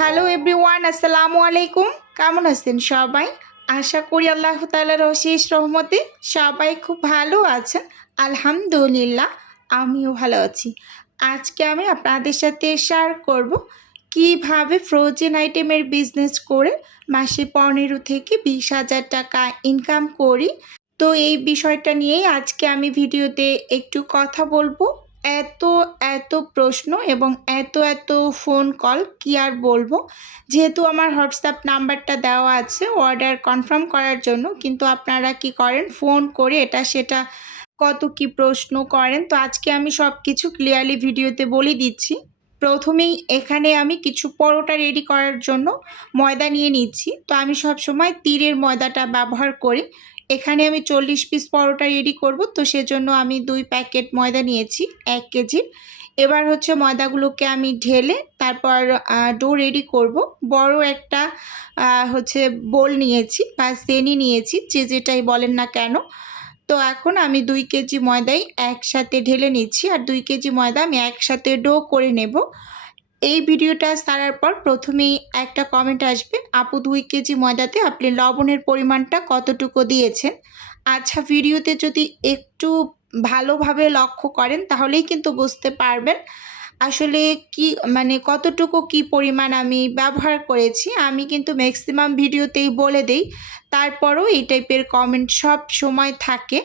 Hello everyone, আসসালামু আলাইকুম। কেমন আছেন সবাই? আশা করি আল্লাহ তাআলার অশেষ রহমতে সবাই খুব ভালো আছেন। আলহামদুলিল্লাহ, আমিও ভালো আছি। আজকে আমি আপনাদের সাথে শেয়ার করব কিভাবে ফ্রোজেন আইটেমের বিজনেস করে মাসে ১৫ থেকে ২০,০০০ টাকা ইনকাম করি। তো এই বিষয়টা নিয়েই আজকে আমি ভিডিওতে একটু কথা বলবো। এত, এত প্রশ্ন এবং এত ফোন কল কি আর বলবো। যেহেতু আমার হোয়াটসঅ্যাপ নাম্বারটা দেওয়া আছে অর্ডার কনফার্ম করার জন্য, কিন্তু আপনারা কি করেন ফোন করে এটা সেটা কত কি প্রশ্ন করেন। তো আজকে আমি সব কিছু ক্লিয়ারলি ভিডিওতে বলে দিচ্ছি। প্রথমেই এখানে আমি কিছু পরোটা রেডি করার জন্য ময়দা নিয়ে নিচ্ছি। তো আমি সবসময় তীরের ময়দাটা ব্যবহার করি। এখানে আমি ৪০ পিস পরোটা রেডি করব, তো সেজন্য আমি ২ প্যাকেট ময়দা নিয়েছি ১ কেজির। এবার হচ্ছে ময়দাগুলোকে আমি ঢেলে তারপর ডো রেডি করব। বড় একটা হচ্ছে বোল নিয়েছি বা সেনি নিয়েছি, যে যেটাই বলেন না কেন। তো এখন আমি ২ কেজি ময়দাই একসাথে ঢেলে নিচ্ছি, আর ২ কেজি ময়দা আমি একসাথে ডো করে নেব। এই ভিডিওটা ছাড়ার পর প্রথমেই একটা কমেন্ট আসবে, আপু ২ কেজি ময়দাতে আপনি লবণের পরিমাণটা কতটুকু দিয়েছেন? আচ্ছা, ভিডিওতে যদি একটু ভালোভাবে লক্ষ্য করেন তাহলেই কিন্তু বুঝতে পারবেন আসলে কি মানে কতটুকু কি পরিমাণ আমি ব্যবহার করেছি। আমি কিন্তু ম্যাক্সিমাম ভিডিওতেই বলে দেই, তারপরও এই টাইপের কমেন্ট সব সময় থাকে।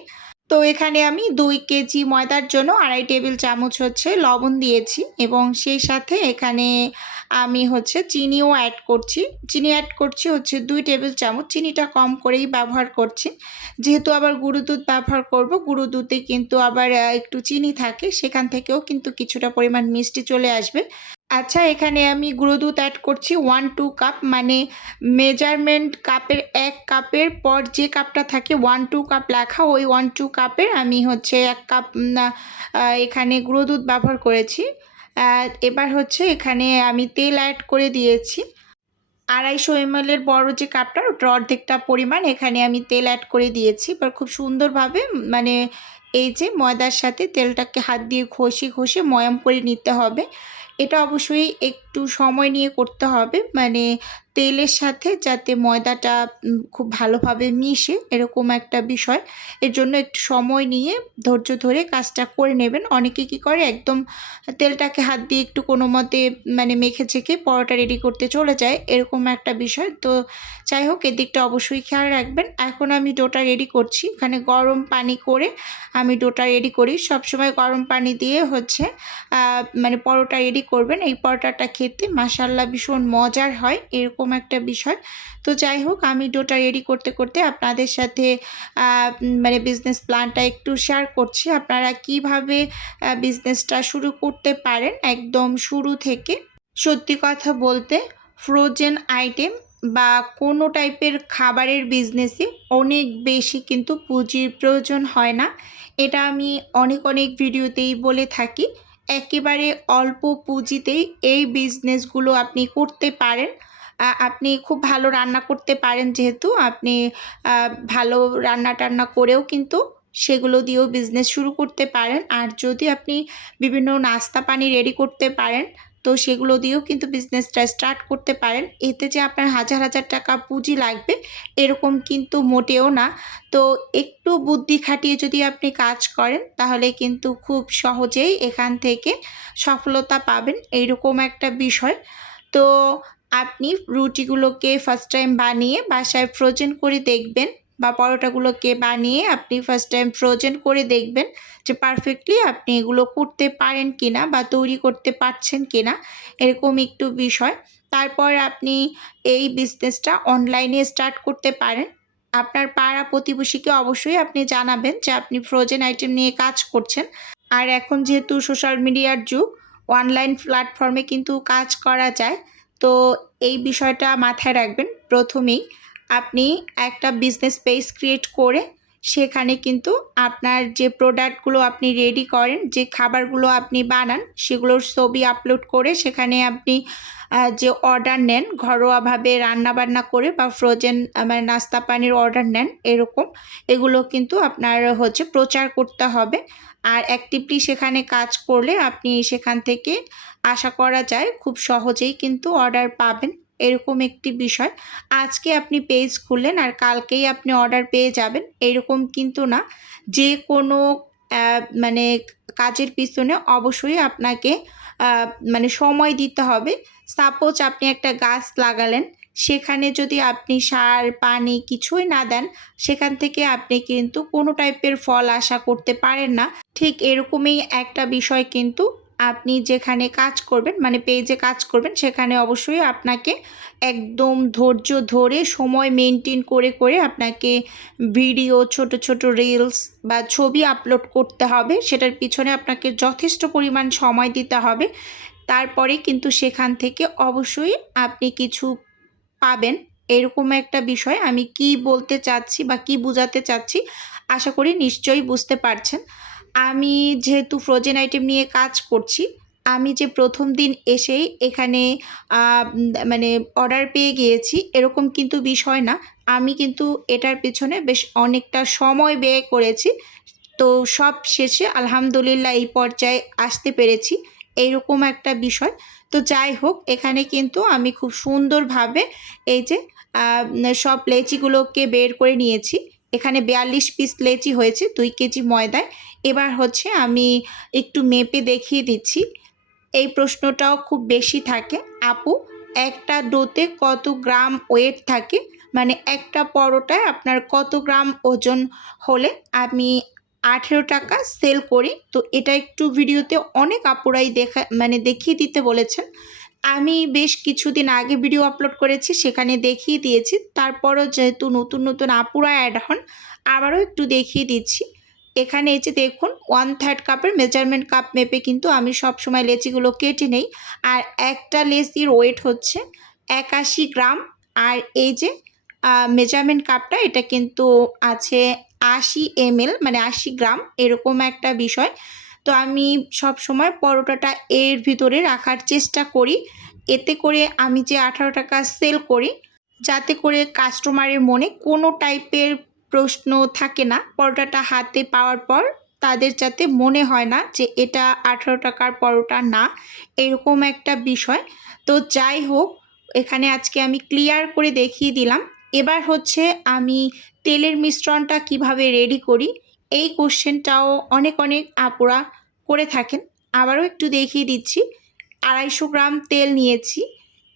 তো এখানে আমি ২ কেজি ময়দার জন্য ২.৫ টেবিল চামচ হচ্ছে লবণ দিয়েছি, এবং সেই সাথে এখানে আমি হচ্ছে চিনিও অ্যাড করছি। চিনি অ্যাড করছি হচ্ছে ২ টেবিল চামচ। চিনিটা কম করেই ব্যবহার করছি, যেহেতু আবার গুঁড়ো দুধ ব্যবহার করব। গুঁড়ো দুধে কিন্তু আবার একটু চিনি থাকে, সেখান থেকেও কিন্তু কিছুটা পরিমাণ মিষ্টি চলে আসবে। আচ্ছা, এখানে আমি গুঁড়ো দুধ অ্যাড করছি 1-2 কাপ, মানে মেজারমেন্ট কাপের ১ কাপের পর যে কাপটা থাকে 1-2 কাপ লেখা, ওই 1-2 কাপের আমি হচ্ছে ১ কাপ এখানে গুঁড়ো দুধ ব্যবহার করেছি। এবার হচ্ছে এখানে আমি তেল অ্যাড করে দিয়েছি। ২৫০ ml এর বড় যে কাপটা, ওটার অর্ধেকটা পরিমাণ এখানে আমি তেল অ্যাড করে দিয়েছি। এবার খুব সুন্দরভাবে মানে এই যে ময়দার সাথে তেলটাকে হাত দিয়ে ঘষে ময়াম করে নিতে হবে। এটা অবশ্যই একটু সময় নিয়ে করতে হবে, মানে তেলের সাথে যাতে ময়দাটা খুব ভালোভাবে মিশে, এরকম একটা বিষয়। এর জন্য একটু সময় নিয়ে ধৈর্য ধরে কাজটা করে নেবেন। অনেকে কি করে একদম তেলটাকে হাত দিয়ে একটু কোনো মতে মানে মেখে চেখে পরোটা রেডি করতে চলে যায়, এরকম একটা বিষয়। তো যাই হোক, এদিকটা অবশ্যই খেয়াল রাখবেন। এখন আমি ডোটা রেডি করছি। এখানে গরম পানি করে আমি ডোটা রেডি করি। সবসময় গরম পানি দিয়ে হচ্ছে মানে পরোটা রেডি করবেন। এই পরোটাটা খেতে মাশাআল্লাহ ভীষণ মজার হয়, এরকম একটা বিষয়। তো যাই হোক, আমি ডোটা রেডি করতে আপনাদের সাথে মানে বিজনেস প্ল্যানটা একটু শেয়ার করছি। আপনারা কিভাবে বিজনেসটা শুরু করতে পারেন একদম শুরু থেকে। সত্যি কথা বলতে, ফ্রোজেন আইটেম বা কোনো টাইপের খাবারের বিজনেসে অনেক বেশি কিন্তু পুঁজির প্রয়োজন হয় না। এটা আমি অনেক ভিডিওতেই বলে থাকি। একেবারে অল্প পুঁজিতেই এই বিজনেসগুলো আপনি করতে পারেন। আপনি খুব ভালো রান্না করতে পারেন, যেহেতু আপনি ভালো রান্না-টান্না করেও কিন্তু সেগুলো দিয়েও বিজনেস শুরু করতে পারেন। আর যদি আপনি বিভিন্ন নাস্তা পানি রেডি করতে পারেন, তো সেগুলো দিয়েও কিন্তু বিজনেসটা স্টার্ট করতে পারেন। এতে যে আপনার হাজার টাকা পুঁজি লাগবে, এরকম কিন্তু মোটেও না। তো একটু বুদ্ধি খাটিয়ে যদি আপনি কাজ করেন, তাহলে কিন্তু খুব সহজেই এখান থেকে সফলতা পাবেন, এইরকম একটা বিষয়। তো আপনি রুটিগুলোকে ফার্স্ট টাইম বানিয়ে বাসায় ফ্রোজেন করে দেখবেন, বা পরোটাগুলোকে বানিয়ে আপনি ফার্স্ট টাইম ফ্রোজেন করে দেখবেন যে পারফেক্টলি আপনি এগুলো করতে পারেন কিনা বা তৈরি করতে পারছেন কিনা, এরকম একটু বিষয়। তারপর আপনি এই বিজনেসটা অনলাইনে স্টার্ট করতে পারেন। আপনার পাড়া প্রতিবেশীকে অবশ্যই আপনি জানাবেন যে আপনি ফ্রোজেন আইটেম নিয়ে কাজ করছেন। আর এখন যেহেতু সোশ্যাল মিডিয়ার যুগ, অনলাইন প্ল্যাটফর্মে কিন্তু কাজ করা যায়। তো এই বিষয়টা মাথায় রাখবেন। প্রথমেই আপনি একটা বিজনেস পেজ ক্রিয়েট করে সেখানে কিন্তু আপনার যে প্রোডাক্টগুলো আপনি রেডি করেন, যে খাবারগুলো আপনি বানান, সেগুলোর ছবি আপলোড করে সেখানে আপনি যে অর্ডার নেন ঘরোয়াভাবে রান্নাবান্না করে বা ফ্রোজেন মানে নাস্তা পানির অর্ডার নেন, এরকম এগুলো কিন্তু আপনার হচ্ছে প্রচার করতে হবে। আর অ্যাক্টিভলি সেখানে কাজ করলে আপনি সেখান থেকে আশা করা যায় খুব সহজেই কিন্তু অর্ডার পাবেন, এরকম একটি বিষয়। আজকে আপনি পেজ খুললেন আর কালকেই আপনি অর্ডার পেয়ে যাবেন এরকম কিন্তু না। যে কোনো মানে কাজের পিছনে অবশ্যই আপনাকে মানে সময় দিতে হবে। সাপোজ আপনি একটা গাছ লাগালেন, সেখানে যদি আপনি সার পানি কিছুই না দেন, সেখান থেকে আপনি কিন্তু কোনো টাইপের ফল আশা করতে পারেন না। ঠিক এরকমই একটা বিষয় কিন্তু আপনি যেখানে কাজ করবেন মানে পেজে কাজ করবেন, সেখানে অবশ্যই আপনাকে একদম ধৈর্য ধরে সময় মেনটেন করে করে আপনাকে ভিডিও, ছোট ছোট রিলস বা ছবি আপলোড করতে হবে। সেটার পিছনে আপনাকে যথেষ্ট পরিমাণ সময় দিতে হবে। তারপরে কিন্তু সেখান থেকে অবশ্যই আপনি কিছু পাবেন, এরকম একটা বিষয়। আমি কি বলতে চাচ্ছি বা কি বোঝাতে চাচ্ছি আশা করি নিশ্চয়ই বুঝতে পারছেন। আমি যেহেতু ফ্রোজেন আইটেম নিয়ে কাজ করছি, আমি যে প্রথম দিন এসেই এখানে মানে অর্ডার পেয়ে গিয়েছি এরকম কিন্তু বিষয় না। আমি কিন্তু এটার পেছনে বেশ অনেকটা সময় ব্যয় করেছি। তো সব শেষে আলহামদুলিল্লাহ এই পর্যায়ে আসতে পেরেছি, এইরকম একটা বিষয়। তো যাই হোক, এখানে কিন্তু আমি খুব সুন্দরভাবে এই যে সব লেচিগুলোকে বের করে নিয়েছি। এখানে 42 পিস লেচি হয়েছে 2 কেজি ময়দায়। এবার হচ্ছে আমি একটু মেপে দেখিয়ে দিচ্ছি। এই প্রশ্নটাও খুব বেশি থাকে, আপু একটা ডোতে কত গ্রাম ওয়েট থাকে, মানে একটা পরোটায় আপনার কত গ্রাম ওজন হলে আমি 18 টাকা সেল করি। তো এটা একটু ভিডিওতে অনেক আপুরাই দেখিয়ে দিতে বলেছেন। আমি বেশ কিছুদিন আগে ভিডিও আপলোড করেছি, সেখানে দেখিয়ে দিয়েছি। তারপরও যেহেতু নতুন নতুন আপুরা অ্যাড হন, আবারও একটু দেখিয়ে দিচ্ছি। এখানে এই যে দেখুন 1/3 কাপের মেজারমেন্ট কাপ মেপে কিন্তু আমি সবসময় লেচিগুলো কেটে নেই। আর একটা লেচির ওয়েট হচ্ছে 81 গ্রাম। আর এই যে মেজারমেন্ট কাপটা, এটা কিন্তু আছে 80 ml মানে 80 গ্রাম, এরকম একটা বিষয়। তো আমি সব সময় পরোটাটা এর ভিতরে রাখার চেষ্টা করি। এতে করে আমি যে 18 টাকা সেল করি, যাতে করে কাস্টমারের মনে কোনো টাইপের প্রশ্ন থাকে না পরোটাটা হাতে পাওয়ার পর, তাদের যাতে মনে হয় না যে এটা 18 টাকার পরোটা না, এরকম একটা বিষয়। তো যাই হোক, এখানে আজকে আমি ক্লিয়ার করে দেখিয়ে দিলাম। এবার হচ্ছে আমি তেলের মিশ্রণটা কিভাবে রেডি করি, এই কোশ্চেনটাও অনেক অনেক আপুরা করে থাকেন। আবারও একটু দেখিয়ে দিচ্ছি। 250 গ্রাম তেল নিয়েছি।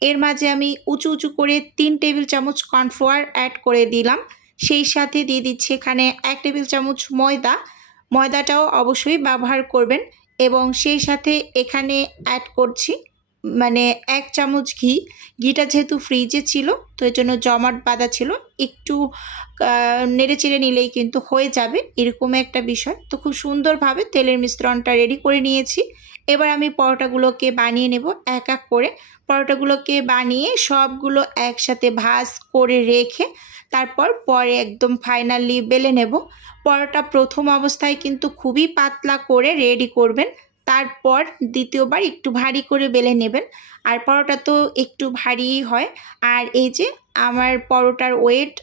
এর মাঝে আমি উঁচু উঁচু করে 3 টেবিল চামচ কর্নফ্লাওয়ার অ্যাড করে দিলাম। সেই সাথে দিয়ে দিচ্ছি এখানে 1 টেবিল চামচ ময়দা। ময়দাটাও অবশ্যই ব্যবহার করবেন। এবং সেই সাথে এখানে অ্যাড করছি মানে 1 চামচ ঘি। ঘিটা যেহেতু ফ্রিজে ছিল, তো এর জন্য জমাট বাঁধা ছিল, একটু নেড়ে চেড়ে নিলেই কিন্তু হয়ে যাবে, এরকম একটা বিষয়। তো খুব সুন্দরভাবে তেলের মিশ্রণটা রেডি করে নিয়েছি। এবার আমি পরোটাগুলোকে বানিয়ে নেব এক এক করে। পরোটাগুলোকে বানিয়ে সবগুলো একসাথে ভাঁজ করে রেখে তারপর পরে একদম ফাইনালি বেলে নেব। পরোটা প্রথম অবস্থায় কিন্তু খুবই পাতলা করে রেডি করবেন, তারপর দ্বিতীয়বার একটু ভারী করে বেলে নেবেন। আর পরোটা তো একটু ভারীই হয়। আর এই যে আমার পরোটার ওয়েট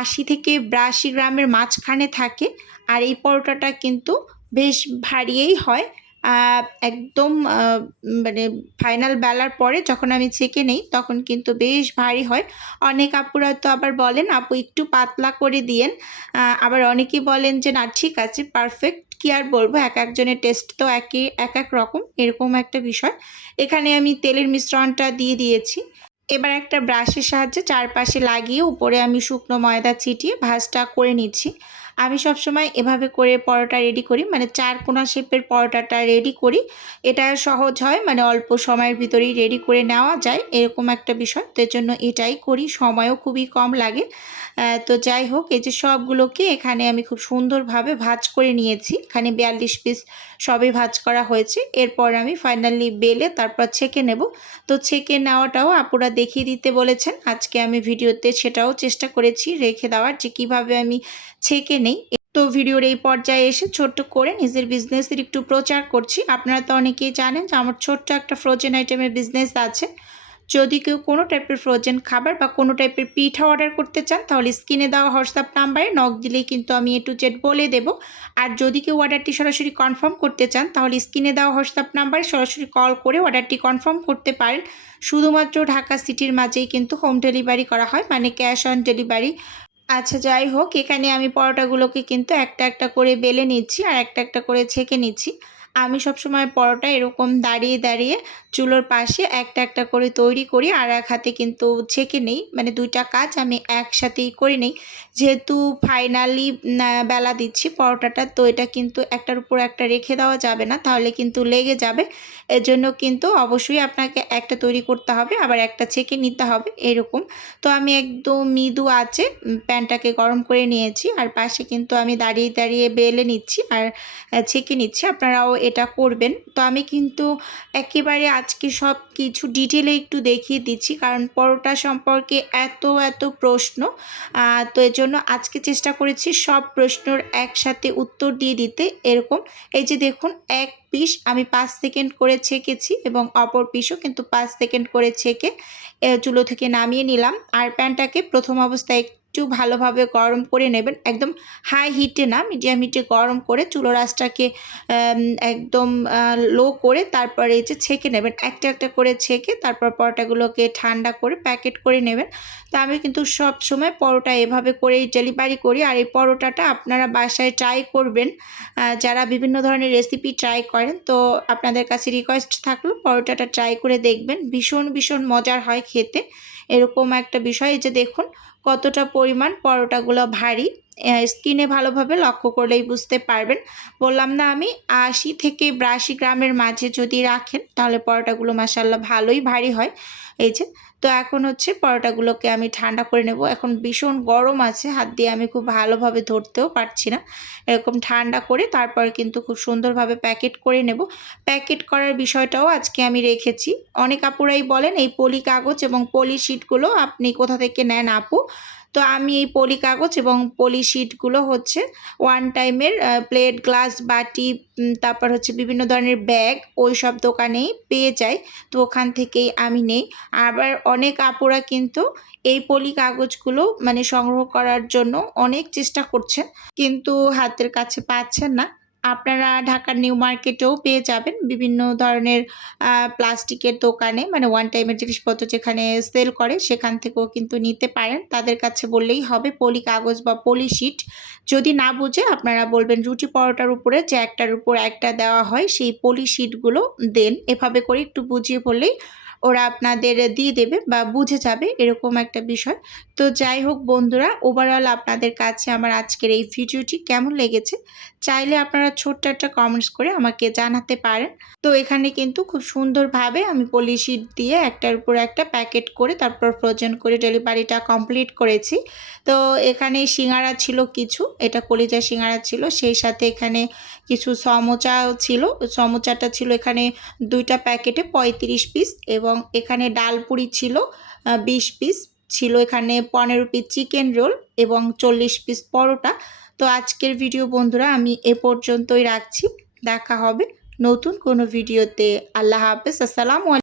80 থেকে 82 গ্রামের মাঝখানে থাকে। আর এই পরোটাটা কিন্তু বেশ ভারীই হয়। একদম মানে ফাইনাল বেলার পরে যখন আমি ছেঁকে নেই তখন কিন্তু বেশ ভারী হয়। অনেক আপুরা তো আবার বলেন আপু একটু পাতলা করে দিয়েন। আবার অনেকেই বলেন যে না ঠিক আছে পারফেক্ট, কী আর বলবো, এক একজনের টেস্ট তো এক এক রকম, এরকম একটা বিষয়। এখানে আমি তেলের মিশ্রণটা দিয়ে দিয়েছি। এবার একটা ব্রাশের সাহায্যে চারপাশে লাগিয়ে উপরে আমি শুকনো ময়দা ছিটিয়ে ভাঁজটা করে নিচ্ছি। আমি সবসময় এভাবে করে পরোটা রেডি করি, মানে চারকোনা শেপের পরোটাটা রেডি করি। এটা সহজ হয়, মানে অল্প সময়ের ভিতরেই রেডি করে নেওয়া যায়, এরকম একটা বিষয়। তো এর জন্য এটাই করি, সময়ও খুবই কম লাগে। তো যাই হোক, এই যে সবগুলোকে এখানে আমি খুব সুন্দরভাবে ভাজ করে নিয়েছি। এখানে 42 পিস সবই ভাজ করা হয়েছে। এরপর আমি ফাইনালি বেলে তারপর ছেঁকে নেব। তো ছেঁকে নেওয়াটাও আপুরা দেখিয়ে দিতে বলেছেন। আজকে আমি ভিডিওতে সেটাও চেষ্টা করেছি রেখে দেওয়ার, যে কীভাবে আমি ছেঁকে নেই। তো ভিডিওর এই পর্যায়ে এসে ছোট্ট করে নিজের বিজনেসের একটু প্রচার করছি। আপনারা তো অনেকেই জানেন যে আমার ছোট্ট একটা ফ্রোজেন আইটেমের বিজনেস আছে। যদি কেউ কোনো টাইপের ফ্রোজেন খাবার বা কোনো টাইপের পিঠা অর্ডার করতে চান, তাহলে স্ক্রিনে দেওয়া হোয়াটসঅ্যাপ নাম্বারে নক দিলেই কিন্তু আমি A to Z বলে দেব। আর যদি কেউ অর্ডারটি সরাসরি কনফার্ম করতে চান, তাহলে স্ক্রিনে দেওয়া হোয়াটসঅ্যাপ নাম্বারে সরাসরি কল করে অর্ডারটি কনফার্ম করতে পারেন। শুধুমাত্র ঢাকা সিটির মাঝেই কিন্তু হোম ডেলিভারি করা হয়, মানে ক্যাশ অন ডেলিভারি। আচ্ছা, যাই হোক, এখানে আমি পরোটাগুলোকে কিন্তু একটা একটা করে বেলে নিচ্ছি আর একটা একটা করে ছেঁকে নিচ্ছি। আমি সবসময় পরোটা এরকম দাঁড়িয়ে দাঁড়িয়ে চুলোর পাশে একটা একটা করে তৈরি করি আর এক হাতে কিন্তু ছেঁকে নেই, মানে দুইটা কাজ আমি একসাথেই করে নেই। যেহেতু ফাইনালি বেলা দিচ্ছি পরোটাটা, তো এটা কিন্তু একটার উপর একটা রেখে দেওয়া যাবে না, তাহলে কিন্তু লেগে যাবে। এর জন্য কিন্তু অবশ্যই আপনাকে একটা তৈরি করতে হবে, আবার একটা ছেঁকে নিতে হবে এরকম। তো আমি একদম মৃদু আঁচে প্যানটাকে গরম করে নিয়েছি আর পাশে কিন্তু আমি দাঁড়িয়ে দাঁড়িয়ে বেলে নিচ্ছি আর ছেঁকে নিচ্ছি। আপনারাও এটা করবেন। তো আমি কিন্তু একেবারে আজকে সব কিছু ডিটেলে একটু দেখিয়ে দিচ্ছি, কারণ পরোটা সম্পর্কে এত প্রশ্ন। তো এর জন্য আজকে চেষ্টা করেছি সব প্রশ্নর একসাথে উত্তর দিয়ে দিতে। এরকম এই যে দেখুন, এক পিস আমি 5 সেকেন্ড করে ছেঁকেছি এবং অপর পিসও কিন্তু 5 সেকেন্ড করে ছেঁকে চুলো থেকে নামিয়ে নিলাম। আর প্যানটাকে প্রথম অবস্থায় একটু ভালোভাবে গরম করে নেবেন, একদম হাই হিটে না, মিডিয়াম হিটে গরম করে চুলোর আঁচটাকে একদম লো করে তারপরে এই যে ছেঁকে নেবেন, একটা একটা করে ছেঁকে তারপর পরোটাগুলোকে ঠান্ডা করে প্যাকেট করে নেবেন। তো আমি কিন্তু সব সময় পরোটা এভাবে করেই ডেলিভারি করি। আর এই পরোটাটা আপনারা বাসায় ট্রাই করবেন, যারা বিভিন্ন ধরনের রেসিপি ট্রাই করেন। তো আপনাদের কাছে রিকোয়েস্ট থাকলো পরোটাটা ট্রাই করে দেখবেন, ভীষণ মজার হয় খেতে। এরকম একটা বিষয়, এই যে দেখুন কতটা পরিমাণ পরোটাগুলো ভারী, স্কিনে ভালোভাবে লক্ষ্য করলেই বুঝতে পারবেন। বললাম না আমি 80 থেকে 82 গ্রামের মাঝে যদি রাখেন, তাহলে পরোটাগুলো মাশাআল্লাহ ভালোই ভারী হয়। এই যে, তো এখন হচ্ছে পরোটাগুলোকে আমি ঠান্ডা করে নেব। এখন ভীষণ গরম আছে, হাত দিয়ে আমি খুব ভালোভাবে ধরতেও পারছি না। এরকম ঠান্ডা করে তারপর কিন্তু খুব সুন্দরভাবে প্যাকেট করে নেব। প্যাকেট করার বিষয়টাও আজকে আমি রেখেছি। অনেক আপুরাই বলেন এই পলি কাগজ এবং পলি শিটগুলো আপনি কোথা থেকে নেন আপু? তো আমি এই পলি কাগজ এবং পলি শিটগুলো হচ্ছে ওয়ান টাইমের প্লেট, গ্লাস, বাটি, তারপর হচ্ছে বিভিন্ন ধরনের ব্যাগ ওই সব দোকানেই পেয়ে যাই। তো ওখান থেকেই আমি নেই। আবার অনেক আপুরা কিন্তু এই পলি কাগজগুলো মানে সংগ্রহ করার জন্য অনেক চেষ্টা করছেন, কিন্তু হাতের কাছে পাচ্ছেন না। আপনারা ঢাকার নিউ মার্কেটেও পেয়ে যাবেন বিভিন্ন ধরনের প্লাস্টিকের দোকানে, মানে ওয়ান টাইমের জিনিসপত্র যেখানে সেল করে সেখান থেকেও কিন্তু নিতে পারেন। তাদের কাছে বললেই হবে পলি কাগজ বা পলি শিট। যদি না বুঝে আপনারা বলবেন রুটি পরোটার উপরে যে একটার উপর একটা দেওয়া হয় সেই পলি শিটগুলো দেন, এভাবে করে একটু বুঝিয়ে বললেই ওরা আপনাদের দিয়ে দেবে বা বুঝে যাবে, এরকম একটা বিষয়। তো যাই হোক বন্ধুরা, ওভারঅল আপনাদের কাছে আমার আজকের এই ভিডিওটি কেমন লেগেছে চাইলে আপনারা ছোট্ট একটা কমেন্টস করে আমাকে জানাতে পারেন। তো এখানে কিন্তু খুব সুন্দরভাবে আমি পলি শিট দিয়ে একটার উপর একটা প্যাকেট করে তারপর ফ্রোজেন করে ডেলিভারিটা কমপ্লিট করেছি। তো এখানে সিঙ্গারা ছিল কিছু, এটা কলিজা সিঙ্গারা ছিল, সেই সাথে এখানে কিছু সমোচাও ছিল। সমোচাটা ছিল এখানে 2টা প্যাকেটে 35 পিস, এবং এখানে ডালপুরি ছিল 20 পিস, ছিল এখানে 15 পিস চিকেন রোল এবং 40 পিস পরোটা। তো আজকের ভিডিও বন্ধুরা আমি এ পর্যন্তই রাখছি। দেখা হবে নতুন কোনো ভিডিওতে। আল্লাহ হাফেজ। আসসালামু আলাইকুম।